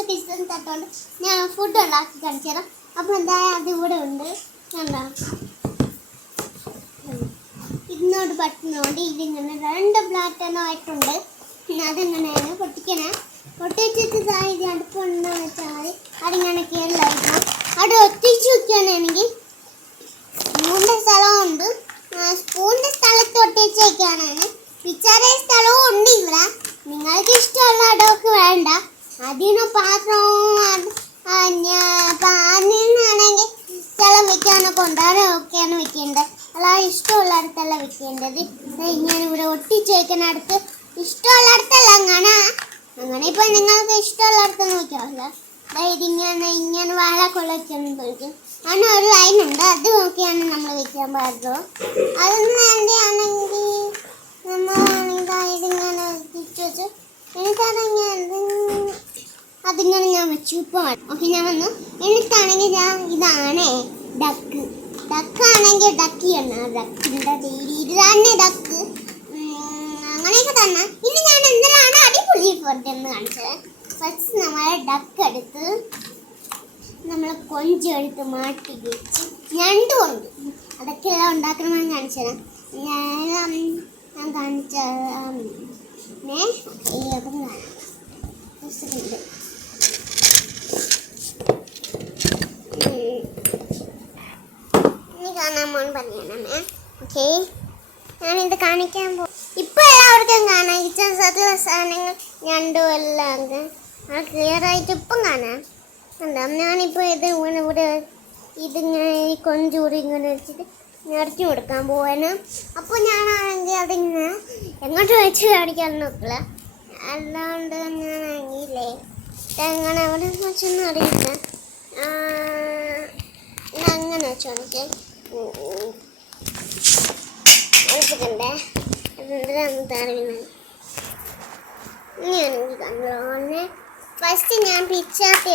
ഒക്കെ ഇഷ്ടത്തോണ്ട് ഞാൻ ഫുഡ് ഉണ്ടാക്കി കാണിച്ചു തരാം. അപ്പോൾ എന്തായാലും അത് ഇവിടെ ഉണ്ട്. കണ്ടോ, ഇതിനോട് പറ്റുന്നതുകൊണ്ട് ഇതിങ്ങനെ 2 ബ്ലാറ്റനായിട്ടുണ്ട്. പിന്നെ അതെങ്ങനെയാണ് പൊട്ടിച്ചിട്ട് ഇത് അടുപ്പുണ്ടെന്ന് വെച്ചാൽ അതിങ്ങനെ കയറിലായിരിക്കും. അവിടെ ഒത്തിച്ച് വയ്ക്കുകയാണെങ്കിൽ സ്പൂണിൻ്റെ സ്ഥലമുണ്ട്. സ്പൂണിൻ്റെ സ്ഥലത്ത് ഒട്ടിച്ച് വയ്ക്കുകയാണെങ്കിൽ പിച്ചാറേ സ്ഥലവും ഉണ്ട് ഇവിടെ. നിങ്ങൾക്ക് ഇഷ്ടമുള്ള ഇടമൊക്കെ വേണ്ട. അതിന് പാത്രവും അതിനാണെങ്കിൽ സ്ഥലം വെക്കാനൊക്കെ ഉണ്ട്. അതൊക്കെയാണ് വെക്കേണ്ടത്. അല്ലാതെ ഇഷ്ടമുള്ള അടുത്തല്ല വെക്കേണ്ടത്. ഞാനിവിടെ ഒട്ടിച്ച് വയ്ക്കുന്ന അടുത്ത് ഇഷ്ടമുള്ള അടുത്തല്ല അങ്ങനെ ഇപ്പോൾ നിങ്ങൾക്ക് ഇഷ്ടമുള്ള അടുത്തൊന്നും വയ്ക്കാമല്ല. അതായത് ഇങ്ങനെ വാഴ കൊള്ളൊക്കെയൊന്നും ചോദിക്കും. അങ്ങനെ ഒരു ലൈനുണ്ട്. അത് നോക്കിയാണ് നമ്മൾ വെക്കാൻ പാടുള്ളൂ. അതൊന്നും വേണ്ടിയാണെങ്കിൽ ഇതിങ്ങനെ തിരിച്ചു വെച്ചു. അതിങ്ങനെ ഞാൻ വെച്ചു. ഇപ്പോൾ ഓക്കെ, ഞാൻ വന്നു. എന്നിട്ടാണെങ്കിൽ ഇതാണ് ഡക്കാണെങ്കിൽ ഡക്കിയാണ്. ഡക്കിൻ്റെ ഇത് തന്നെ ഡക്ക്. അങ്ങനെയൊക്കെ തന്നെ. ഇത് ഞാൻ എന്തിനാണ് അടിപൊളി ഫുഡെന്ന് കാണിച്ചത്. ഫസ്റ്റ് നമ്മളെ ഡക്ക് എടുത്ത് നമ്മൾ കൊഞ്ചെടുത്ത് മാറ്റി വെച്ച് ഞണ്ടുകൊണ്ട് അതൊക്കെയെല്ലാം ഉണ്ടാക്കണമെന്ന് കാണിച്ചത്. ഞാൻ കാണിച്ച അപ്പം കാണാം. കാണാൻ പോകാൻ പറഞ്ഞേ. ഓക്കെ, ഞാനിത് കാണിക്കാൻ പോകും. ഇപ്പോൾ എല്ലാവർക്കും കാണാം. കിച്ചൺ സെറ്റിലെ സാധനങ്ങൾ ഞണ്ടും എല്ലാം ക്ലിയർ ആയിട്ട് ഇപ്പം കാണാം. എന്താ, ഞാനിപ്പോൾ ഇവിടെ ഇതിങ്ങനെ ഈ കൊഞ്ചൂറി ഇങ്ങനെ വെച്ചിട്ട് നിറച്ചു കൊടുക്കാൻ പോവാണ്. അപ്പോൾ ഞാനാണെങ്കിൽ അതിങ്ങനെ എങ്ങോട്ട് വെച്ച് കാണിക്കാൻ നോക്കില്ല. അല്ലാണ്ട് ഞാനാണെങ്കിലേ എങ്ങനെ അവിടെ വെച്ചൊന്നും അറിയില്ല. അങ്ങനെ വെച്ചോ എനിക്ക് മനസ്സിലുണ്ടേ. അതെന്തിനാന്ന് അറിയുന്നത് ഞാനെനിക്ക് കണ്ടോ. ഫസ്റ്റ് ഞാൻ പിച്ചാത്തി